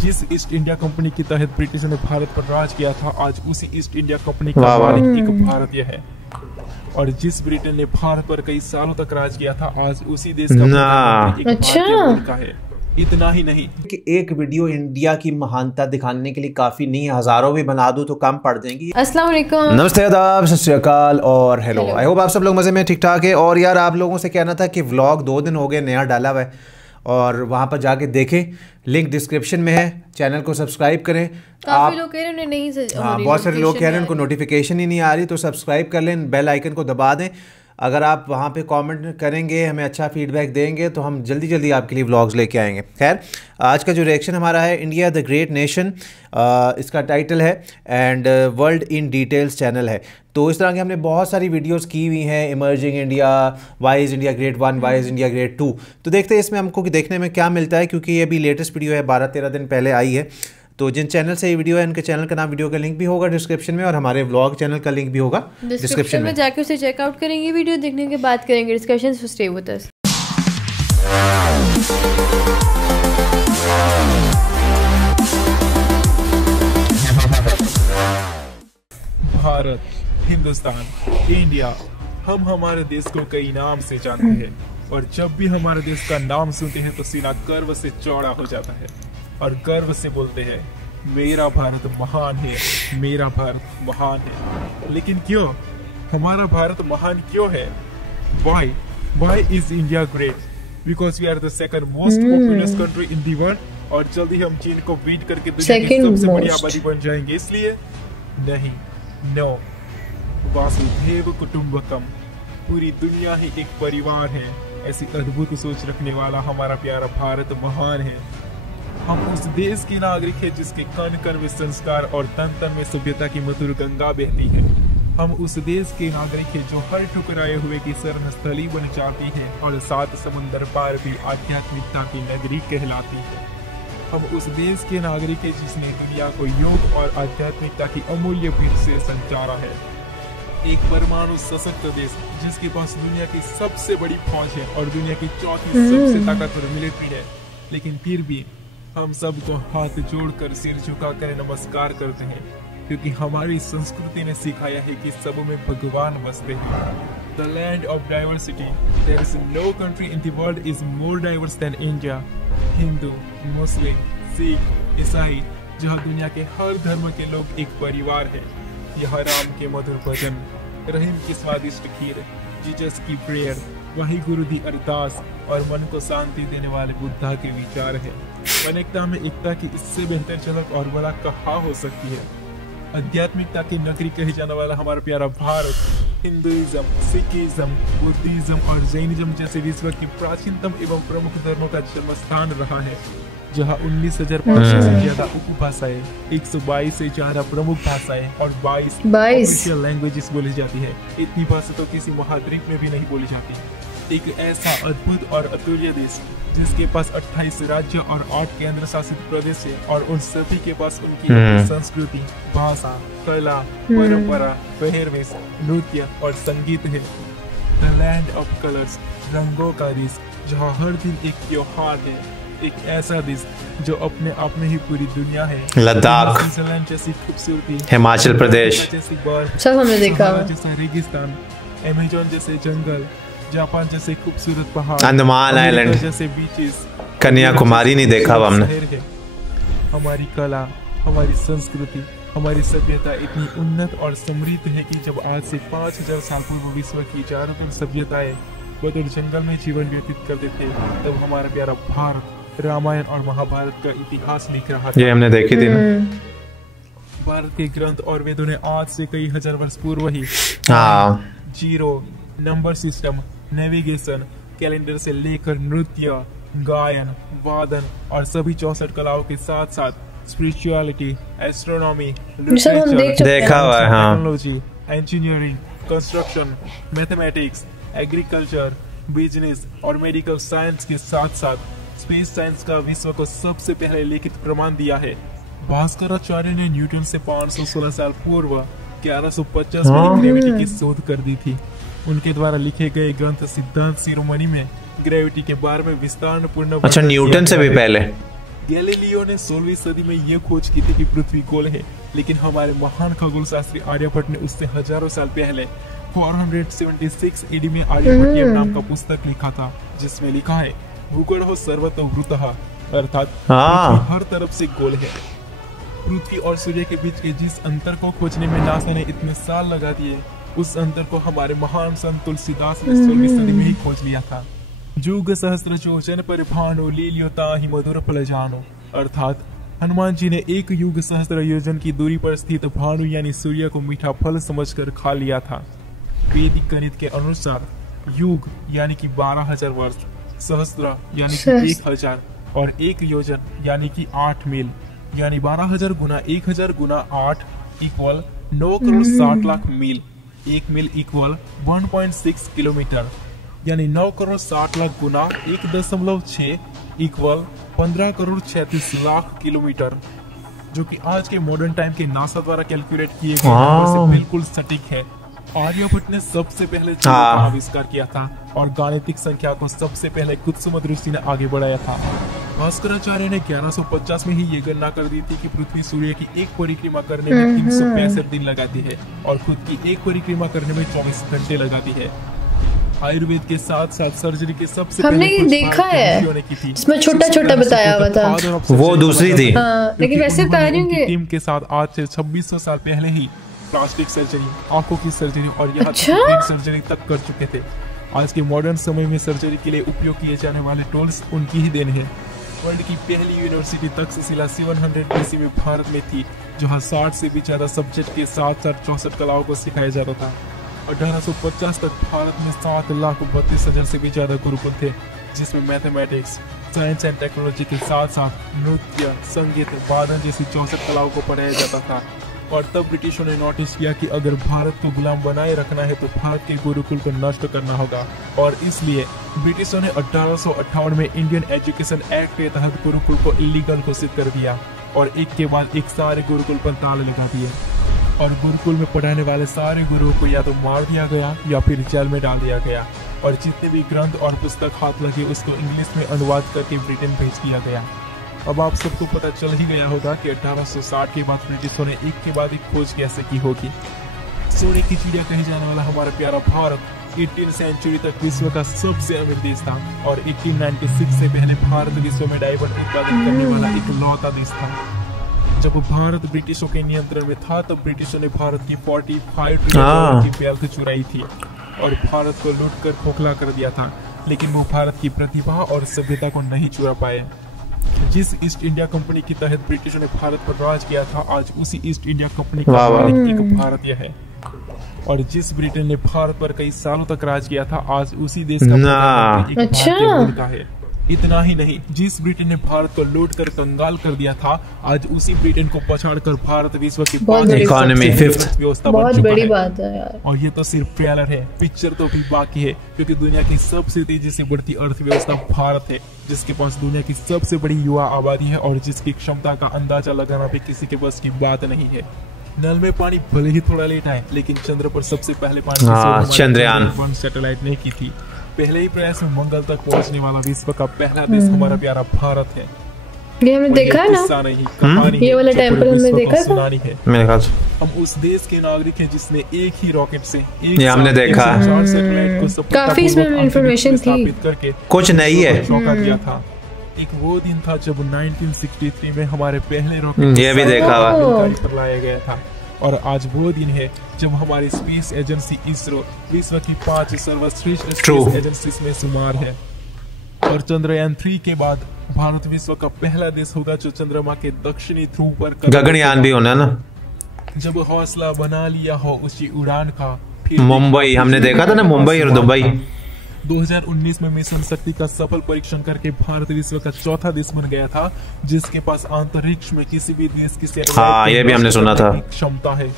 जिस east India company के तहत ब्रिटिशों ने भारत पर राज किया था, आज उसी ईस्ट इंडिया कंपनी का मालिक एक भारतीय है। और जिस ब्रिटेन ने भारत पर कई सालों तक राज किया था, आज उसी देश का प्रधानमंत्री एक भारतीय का है। इतना ही नहीं कि एक वीडियो इंडिया की महानता दिखाने के लिए काफी नहीं, हजारों भी बना दूं तो कम पड़ जाएंगी। अस्सलाम वालेकुम, नमस्ते, आदाब, सत श्री अकाल और हेलो। आई होप आप सब लोग मजे में ठीक ठाक है। और यार आप लोगों से कहना था कि व्लॉग 2 दिन हो गए नया डाला हुआ है और वहाँ पर जाके देखें, लिंक डिस्क्रिप्शन में है। चैनल को सब्सक्राइब करें। काफी लोग कह रहे हैं नहीं, हाँ, बहुत सारे लोग कह रहे हैं उनको नोटिफिकेशन ही नहीं आ रही, तो सब्सक्राइब कर लें, बेल आइकन को दबा दें। अगर आप वहाँ पे कमेंट करेंगे, हमें अच्छा फीडबैक देंगे तो हम जल्दी जल्दी आपके लिए व्लॉग्स लेके आएंगे। खैर, आज का जो रिएक्शन हमारा है इंडिया द ग्रेट नेशन, इसका टाइटल है and world in details channel है। तो इस तरह की हमने बहुत सारी वीडियोस की हुई हैं, emerging India, why is India great 1, why is India great 2। तो देखते हैं इसमें हमको देखने में क्या मिलता है, क्योंकि ये अभी लेटेस्ट वीडियो है, 12-13 दिन पहले आई है। तो जिन चैनल से ये वीडियो है, उनके चैनल का नाम, वीडियो का लिंक भी होगा डिस्क्रिप्शन में और हमारे व्लॉग चैनल का लिंक भी होगा डिस्क्रिप्शन में। जाके उसे चेकआउट करेंगे, वीडियो देखने के बाद करेंगे discussion. So stay with us. Bharat, Hindustan, India, हम हमारे देश को कई नाम से जानते हैं और जब भी हमारे देश का नाम सुनते हैं तो सीना गर्व से चौड़ा हो जाता है और गर्व से बोलते हैं, मेरा भारत महान है, मेरा भारत महान है। लेकिन क्यों हमारा भारत महान क्यों है? Why is India great? Because we are the second most populous country in the world, और जल्दी हम चीन को बीट करके दुनिया की सबसे बड़ी आबादी बन जाएंगे, इसलिए नहीं, नो। वासुदेव कुटुंबकम, पूरी दुनिया ही एक परिवार है। ऐसी अद्भुत सोच रखने वाला हमारा प्यारा भारत महान है। हम उस देश के नागरिक हैं जिसके कण कण में संस्कार और तन तन में सभ्यता की मधुर गंगा बहती है। हम उस देश के नागरिक हैं जो हर ठुकराए हुए की शरण स्थली बन जाती है और 7 समुंदर पार भी आध्यात्मिकता की नगरी कहलाती है। हम उस देश के नागरिक हैं जिसने दुनिया को योग और आध्यात्मिकता की अमूल्य भीड़ से संचारा है। एक परमाणु सशक्त देश जिसके पास दुनिया की सबसे बड़ी फौज है और दुनिया की चौथी सबसे ताकतवर मिलिट्री है, लेकिन फिर भी हम सबको हाथ जोड़कर सिर झुकाकर नमस्कार करते हैं, क्योंकि हमारी संस्कृति ने सिखाया है कि सब में भगवान बसते हैं। The land of diversity. There is no country in the world is more diverse than India. Hindu, मुस्लिम, सिख, ईसाई, जहाँ दुनिया के हर धर्म के लोग एक परिवार है। यहाँ राम के मधुर भजन, रहीम की स्वादिष्ट खीर, जीसस की प्रेयर, वही गुरु दी अरदास और मन को शांति देने वाले बुद्धा के विचार है। अनेकता में एकता की इससे बेहतर झलक और बड़ा कहाँ हो सकती है? आध्यात्मिकता की नगरी कही जाने वाला हमारा प्यारा भारत हिंदुइज्म, सिखिज्म, बुद्धिज्म और जैनिज्म जैसे विश्व के प्राचीनतम एवं प्रमुख धर्मों का जन्म स्थान रहा है, जहाँ 19,500 से ज्यादा उपभाषाएं, 122 से ज्यादा प्रमुख भाषाएं और 22 ऑफिशियल लैंग्वेजेस बोली जाती है। इतनी भाषा तो किसी महाद्वीप में भी नहीं बोली जाती। एक ऐसा अद्भुत और अतुल्य देश जिसके पास 28 राज्य और 8 केंद्र शासित प्रदेश है और उन सभी के पास उनकी अपनी संस्कृति, भाषा, कला, परंपरा, पहरवेश, नृत्य और संगीत है। द लैंड ऑफ कलर्स, रंगों का देश, जहाँ हर दिन एक त्योहार है। एक ऐसा देश जो अपने आप में ही पूरी दुनिया है। लद्दाख, स्विट्जरलैंड जैसी खूबसूरती, हिमाचल प्रदेश जैसी बर्फ, सब हमने देखा, जैसा रेगिस्तान, अमेज़न जैसे जंगल, जापान जैसे खूबसूरत पहाड़, अंडमान आइलैंड जैसे बीचेस, कन्याकुमारी नहीं देखा हमने। हमारी कला, हमारी संस्कृति, हमारी सभ्यता इतनी उन्नत और समृद्ध है कि जब आज से 5000 साल पूर्व विश्व की ज्यादातर सभ्यताएं बदर जंगल में जीवन व्यतीत करते थे, तब हमारा प्यारा भारत रामायण और महाभारत का इतिहास लिख रहा था। ये हमने देखी थी ना। भारत के ग्रंथ और वेदों ने आज से कई हजार वर्ष पूर्व ही zero number system, navigation, calendar से लेकर नृत्य, गायन, वादन और सभी 64 कलाओं के साथ साथ स्पिरिचुअलिटी, एस्ट्रोनॉमी, देखा हुआ है, technology, engineering, construction, mathematics, agriculture, business और मेडिकल साइंस के साथ साथ स्पेस साइंस का विश्व को सबसे पहले लिखित प्रमाण दिया है। भास्कराचार्य ने न्यूटन से 516 साल पूर्व 1150 में ग्रेविटी की शोध कर दी थी। उनके द्वारा लिखे गए ग्रंथ सिद्धांत शिरोमणि में ग्रेविटी के बारे में विस्तार पूर्ण। अच्छा, न्यूटन से भी पहले गैलीलियो ने 16वीं सदी में यह खोज की थी कि पृथ्वी गोल है, लेकिन हमारे महान खगोल शास्त्री आर्यभट्ट ने उससे हजारों साल पहले 476 AD में आर्यभट्टियम नाम का पुस्तक लिखा था, जिसमें लिखा है भूगोल सर्वतो वृत्तः, अर्थात पृथ्वी हर तरफ से गोल है। पृथ्वी और सूर्य के बीच के जिस अंतर को खोजने में नासा ने इतने साल लगा दिए, उस अंतर को हमारे महान संत तुलसीदास ने 16वीं सदी में ही खोज लिया था। जुग सहस्त्र योजन पर भानो लील्योता ही मधुर फल जानो, अर्थात हनुमान जी ने एक युग सहस्त्र योजन की दूरी पर स्थित भानु यानी सूर्य को मीठा फल समझकर खा लिया था। वैदिक गणित के अनुसार युग यानी कि 12,000 वर्ष, सहस्त्र यानी कि 1000 और एक योजन यानी कि 8 मील, यानी 12,000 गुना 1000 गुना 8 इक्वल 9 करोड़ 60 लाख मील। 1 मील इक्वल 1.6 किलोमीटर, यानी 9 करोड़ 60 लाख गुना 1.6 इक्वल 15 करोड़ 36 लाख किलोमीटर, जो कि आज के मॉडर्न टाइम के नासा द्वारा कैलकुलेट किए गए नंबर से बिल्कुल सटीक है। आर्यभट्ट ने सबसे पहले का आविष्कार किया था और गाणितिक संख्या को सबसे पहले कुत्सुम ऋषि ने आगे बढ़ाया था। भास्कराचार्य ने 1150 में ही ये गणना कर दी थी कि पृथ्वी सूर्य की एक परिक्रमा करने में 365 दिन लगाती है और खुद की एक परिक्रमा करने में 24 घंटे लगाती है। आयुर्वेद के साथ साथ सर्जरी के सबसे हमने ये देखा है, इसमें छोटा छोटा बताया हुआ था, वो दूसरी थी। लेकिन वैसे बता रही हूँ टीम के साथ आज से 2600 साल पहले ही प्लास्टिक सर्जरी, आंखों की सर्जरी और यहाँ सर्जरी तक कर चुके थे। आज के मॉडर्न समय में सर्जरी के लिए उपयोग किए जाने वाले टूल्स उनकी ही देन है। वर्ल्ड की पहली यूनिवर्सिटी तक्षशिला 700 BC में भारत में थी, जहाँ 60 से भी ज्यादा सब्जेक्ट के साथ 64 कलाओं को सिखाया जाता था। 1850 तक भारत में 7,32,000 से भी ज्यादा गुरुकुल थे, जिसमें मैथमेटिक्स, साइंस एंड टेक्नोलॉजी के साथ साथ नृत्य, संगीत, वादन जैसी 64 कलाओं को पढ़ाया जाता था। और तब ब्रिटिशों ने नोटिस किया कि अगर भारत को गुलाम बनाए रखना है तो भारत के गुरुकुल को नष्ट करना होगा, और इसलिए ब्रिटिशों ने 1858 में इंडियन एजुकेशन एक्ट के तहत गुरुकुल को इलीगल घोषित कर दिया और एक के बाद एक सारे गुरुकुल पर ताले लगा दिए और गुरुकुल में पढ़ाने वाले सारे गुरुओं को या तो मार दिया गया या फिर जेल में डाल दिया गया और जितने भी ग्रंथ और पुस्तक हाथ लगे उसको इंग्लिश में अनुवाद करके ब्रिटेन भेज दिया गया। अब आप सबको पता चल ही गया होगा कि 1860 के बाद ब्रिटिशों ने एक के बाद एक खोज कैसे की होगी। सोने की चिड़िया कहे जाने वाला हमारा प्यारा भारत 18वीं सेंचुरी तक विश्व का सबसे अमीर देश था और 1896 से पहले भारत विश्व में डायमंड उत्पादन करने वाला एक लौता देश था। जब भारत ब्रिटिशों के नियंत्रण में था तब ब्रिटिशों ने भारत की 45 ट्रिलियन की वेल्थ चुराई थी और भारत को लूट कर खोखला कर दिया था, लेकिन वो भारत की प्रतिभा और सभ्यता को नहीं चुरा पाए। जिस ईस्ट इंडिया कंपनी के तहत ब्रिटिशों ने भारत पर राज किया था, आज उसी ईस्ट इंडिया कंपनी का मालिक एक भारतीय है। और जिस ब्रिटेन ने भारत पर कई सालों तक राज किया था, आज उसी देश का एक भारतीय मूल का है। इतना ही नहीं, जिस ब्रिटेन ने भारत को लूट कर कंगाल कर दिया था, आज उसी ब्रिटेन को पछाड़कर भारत विश्व की इकोनॉमी फिफ्थ व्यवस्था बहुत बड़ी बात है यार। और ये तो सिर्फ ट्रेलर है, पिक्चर तो भी बाकी है, क्योंकि दुनिया की सबसे तेजी से बढ़ती अर्थव्यवस्था भारत है, जिसके पास दुनिया की सबसे बड़ी युवा आबादी है और जिसकी क्षमता का अंदाजा लगाना भी किसी के बस की बात नहीं है। नल में पानी भले ही थोड़ा लेट आए, लेकिन चंद्र पर सबसे पहले पानी चंद्रयान सैटेलाइट ने की थी। पहले ही प्रयास में मंगल तक पहुंचने वाला विश्व का पहला देश हमारा प्यारा भारत है। ये हमने देखा है ना, नहीं कहानी ये वाला टेंपल हमने देखा था। मेरे ख्याल से हम उस देश के नागरिक हैं जिसने एक ही रॉकेट से ये हमने देखा काफी इसमें इंफॉर्मेशन थी, कुछ नहीं है। मौका दिया था। एक वो दिन था जब 1963 में हमारे पहले रॉकेट ये भी देखा हुआ लाया गया था, और आज वो दिन है जब हमारी स्पेस एजेंसी इसरो विश्व की 5 सर्वश्रेष्ठ स्पेस एजेंसीज में शुमार है। और चंद्रयान 3 के बाद भारत विश्व का पहला देश होगा जो चंद्रमा के दक्षिणी ध्रुव पर गगनयान भी होना ना। जब हौसला बना लिया हो उसी उड़ान का, मुंबई हमने देखा था ना, मुंबई और दुबई। 2019 में मिशन शक्ति का सफल परीक्षण करके भारत विश्व का चौथा देश बन गया था जिसके पास अंतरिक्ष में किसी भी देश की सैटेलाइट ये भी हमने सुना था क्षमता है।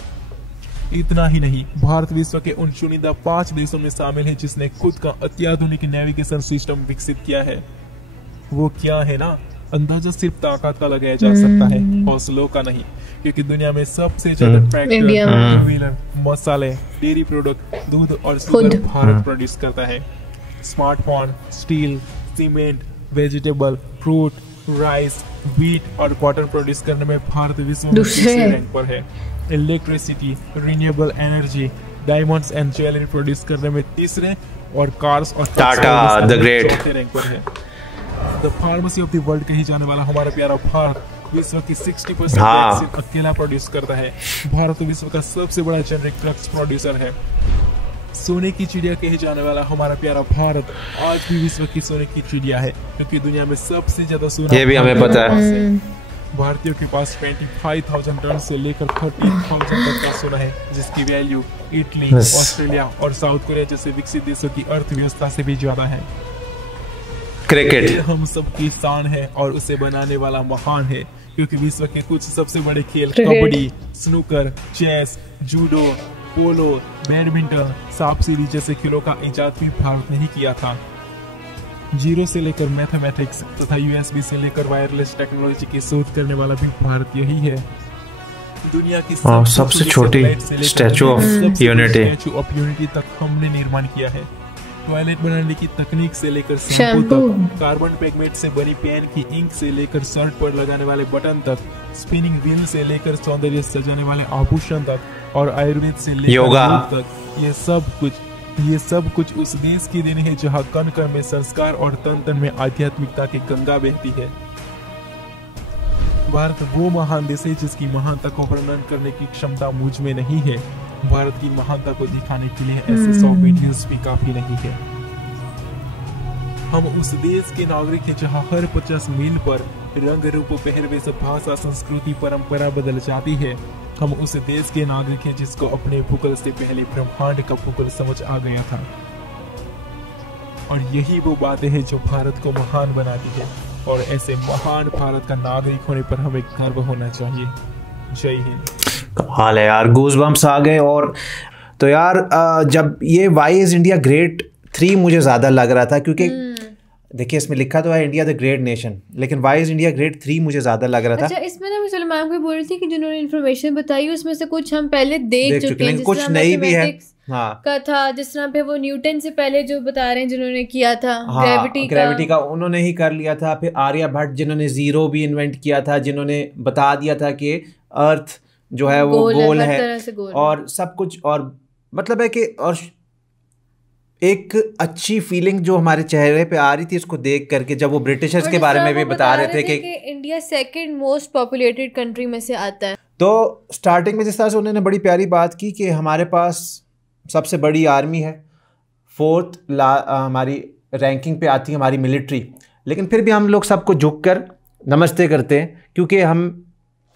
इतना ही नहीं, भारत विश्व के उन चुनिंदा 5 देशों में शामिल है जिसने खुद का अत्याधुनिक नेविगेशन सिस्टम विकसित किया है। वो क्या है ना, अंदाजा सिर्फ ताकत का लगाया जा सकता है, हौसलों का नहीं, क्योंकि दुनिया में सबसे ज्यादा ट्रैक्टर, टू व्हीलर, मसाले, डेयरी प्रोडक्ट, दूध और शुगर भारत प्रोड्यूस करता है। Smartphone, steel, cement, vegetable, fruit, rice, wheat और कॉटन प्रोड्यूस करने में भारत विश्व में दूसरे तीसरे रैंक पर है। Electricity, renewable energy, diamonds and jewellery produce करने में तीसरे और कार्स और टाटा द ग्रेट चौथे रैंक पर है। The pharmacy of the world कही जाने वाला हमारा प्यारा भारत विश्व की 60% वैक्सीन अकेला प्रोड्यूस करता है। भारत विश्व का सबसे बड़ा जेनरिक ड्रग्स प्रोड्यूसर है। सोने की चिड़िया कही जाने वाला हमारा प्यारा भारत आज भी विश्व की सोने की चिड़िया है, क्योंकि दुनिया में सबसे ज्यादा सोना ये भी हमें पता है। भारतीयों के पास 25,000 टन से लेकर 30,000 तक का सोना है, जिसकी वैल्यू इटली, ऑस्ट्रेलिया और साउथ कोरिया जैसे विकसित देशों की अर्थव्यवस्था से भी ज्यादा है। क्रिकेट हम सब की शान है और उसे बनाने वाला महान है, क्योंकि विश्व के कुछ सबसे बड़े खेल कबड्डी, स्नूकर, चेस, जूडो, पोलो, बैडमिंटन, सांप सीढ़ी जैसे खेलों का इजाद भी भारत ने ही किया था। जीरो से लेकर मैथमेटिक्स तथा यूएसबी से लेकर वायरलेस टेक्नोलॉजी की शोध करने वाला भी भारत यही है। दुनिया की सबसे छोटी स्टैचू ऑफ यूनिटी तक हमने निर्माण किया है। टॉयलेट बनाने की तकनीक से लेकर शैम्पू तक, कार्बन पिगमेंट से बनी पेन की इंक से लेकर शर्ट पर लगाने वाले बटन तक, स्पिनिंग व्हील से लेकर सौंदर्य सजाने वाले आभूषण तक और आयुर्वेद से लेकर योगा तक, ये सब कुछ उस देश की देन है जहाँ कण कण में संस्कार और तन तन में आध्यात्मिकता की गंगा बहती है। भारत वो महान देश है जिसकी महानता को वर्णन करने की क्षमता मुझ में नहीं है। भारत की महानता को दिखाने के लिए ऐसे 100 वीडियोस भी काफी नहीं है। हम उस देश के नागरिक हैं जहां हर 50 मील पर रंग रूप पहरवेश भाषा संस्कृति परंपरा बदल जाती है। हम उस देश के नागरिक हैं जिसको अपने भूगोल से पहले ब्रह्मांड का भूगोल समझ आ गया था। और यही वो बातें हैं जो भारत को महान बनाती है, और ऐसे महान भारत का नागरिक होने पर हमें गर्व होना चाहिए। जय हिंद। कमाल है यार, गूज बम्स आ गए। और तो यार जब ये वाई इज इंडिया ग्रेट 3 मुझे ज़्यादा लग रहा था, क्योंकि देखिए इसमें लिखा तो है इंडिया द ग्रेट नेशन, लेकिन वाई इज इंडिया ग्रेट 3 मुझे ज़्यादा लग रहा था। अच्छा, इसमें ना मैं सलमान को बोल रही थी कि जिन्होंने इन्फॉर्मेशन बताई उसमें से कुछ हम पहले देख चुके हैं, कुछ नई भी है। हाँ, का था जिस तरह पे वो न्यूटन से पहले जो बता रहे हैं जिन्होंने किया था, हाँ, ग्रेविटी का उन्होंने ही कर लिया था। फिर आर्यभट्ट जिन्होंने जीरो भी इन्वेंट किया था, जिन्होंने बता दिया था कि अर्थ जो है वो गोल है और सब कुछ। और मतलब है कि और एक अच्छी फीलिंग जो हमारे चेहरे पे आ रही थी इसको देख करके, जब वो ब्रिटिशर्स के बारे में भी बता रहे थे कि India second most populated country में से आता है। तो स्टार्टिंग में जिस तरह से उन्होंने बड़ी प्यारी बात की कि हमारे पास सबसे बड़ी आर्मी है, 4th हमारी रैंकिंग पे आती है हमारी मिलिट्री, लेकिन फिर भी हम लोग सबको झुक कर नमस्ते करते हैं, क्योंकि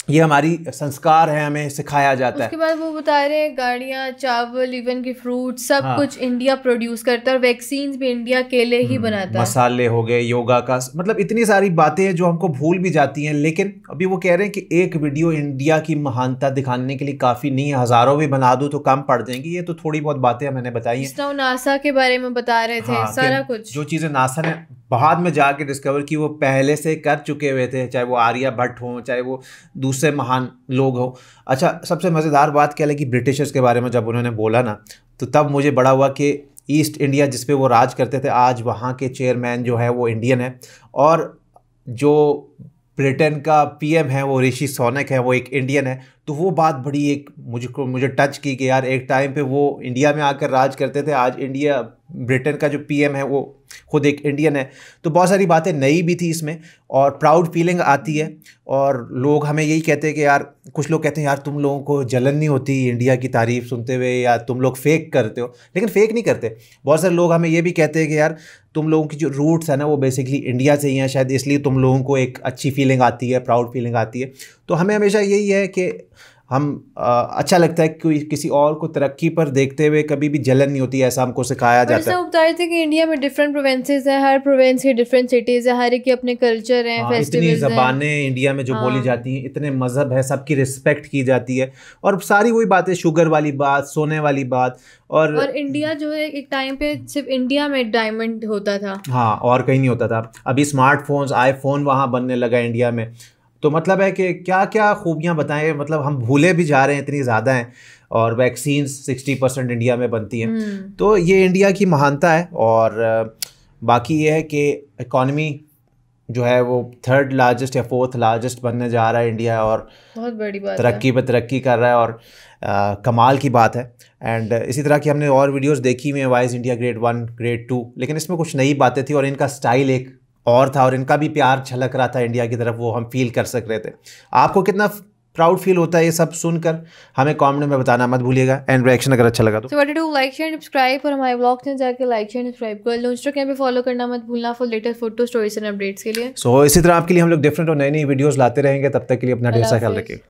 ये हमारी संस्कार है, हमें सिखाया जाता है। उसके बाद वो बता रहे हैं गाड़ियाँ, चावल, इवन के फ्रूट सब कुछ इंडिया प्रोड्यूस करता है, और वैक्सीन्स भी इंडिया अकेले ही बनाता है। मसाले हो गए, योगा का, मतलब इतनी सारी बातें हैं जो हमको भूल भी जाती हैं। लेकिन अभी वो कह रहे हैं कि एक वीडियो इंडिया की महानता दिखाने के लिए काफ़ी नहीं है, हज़ारों भी बना दूँ तो कम पड़ जाएंगी। ये तो थोड़ी बहुत बातें मैंने बताई हैं। नासा के बारे में बता रहे थे, सारा कुछ जो चीज़ें नासा ने बाद में जाके डिस्कवर की वो पहले से कर चुके हुए थे, चाहे वो आर्यभट्ट हो, चाहे वो दूसरे महान लोग हो। अच्छा, सबसे मज़ेदार बात क्या लगी ब्रिटिशर्स के बारे में जब उन्होंने बोला ना, तो तब मुझे बड़ा हुआ कि ईस्ट इंडिया जिस पे वो राज करते थे, आज वहाँ के चेयरमैन जो है वो इंडियन है, और जो ब्रिटेन का पीएम है वो ऋषि सुनक है, वो एक इंडियन है। तो वो बात बड़ी एक मुझे टच की कि यार एक टाइम पे वो इंडिया में आकर राज करते थे, आज इंडिया ब्रिटेन का जो पीएम है वो खुद एक इंडियन है। तो बहुत सारी बातें नई भी थी इसमें, और प्राउड फीलिंग आती है। और लोग हमें यही कहते हैं कि यार, कुछ लोग कहते हैं यार तुम लोगों को जलन नहीं होती इंडिया की तारीफ़ सुनते हुए, या तुम लोग फेक करते हो, लेकिन फेक नहीं करते। बहुत सारे लोग हमें ये भी कहते हैं कि यार तुम लोगों की जो रूट्स है ना वो बेसिकली इंडिया से ही हैं, शायद इसलिए तुम लोगों को एक अच्छी फीलिंग आती है, प्राउड फीलिंग आती है। तो हमें हमेशा यही है कि हम अच्छा लगता है कि किसी और को तरक्की पर देखते हुए कभी भी जलन नहीं होती, ऐसा हमको सिखाया जाता है। बता रहे थे कि इंडिया में डिफरेंट प्रोविंसेस है, हर प्रोविंस के डिफरेंट सिटीज है, हर एक के अपने कल्चर हैं, फेस्टिवल्स हैं, इतनी ज़बानें इंडिया में जो बोली जाती हैं, इतने मज़हब है, सबकी रिस्पेक्ट की जाती है, और सारी वही बातें, शुगर वाली बात, सोने वाली बात। और इंडिया जो है एक टाइम पे सिर्फ इंडिया में डायमंड होता था, हाँ, और कहीं नहीं होता था। अभी स्मार्टफोन्स, आईफोन वहाँ बनने लगा इंडिया में। तो मतलब है कि क्या क्या खूबियाँ बताएं, मतलब हम भूले भी जा रहे हैं, इतनी ज़्यादा हैं। और वैक्सीन्स 60% इंडिया में बनती हैं। तो ये इंडिया की महानता है। और बाकी ये है कि इकॉनमी जो है वो 3rd लार्जेस्ट या 4th लार्जेस्ट बनने जा रहा है इंडिया, और बहुत बड़ी बात तरक्की पे तरक्की कर रहा है, और कमाल की बात है। एंड इसी तरह की हमने और वीडियोस देखी हुई हैं, वाइज इंडिया ग्रेड 1 ग्रेड 2, लेकिन इसमें कुछ नई बातें थी और इनका स्टाइल एक और था और इनका भी प्यार छलक रहा था इंडिया की तरफ, वो हम फील कर सक रहे थे। आपको कितना प्राउड फील होता है ये सब सुनकर, हमें कमेंट में बताना मत भूलिएगा, एंड रिएक्शन अगर अच्छा लगा तो। So what to do, like share subscribe, और हमारे ब्लॉग में जाके लाइक शेयर सब्सक्राइब कर लो। इंस्टाग्राम पे फॉलो करना मत भूलना for latest photo stories and updates के लिए। सो इसी तरह आपके लिए हम लोग डिफरेंट और नई नई वीडियोस लाते रहेंगे, तब तक के लिए अपना ढेर सारा ख्याल रखिए।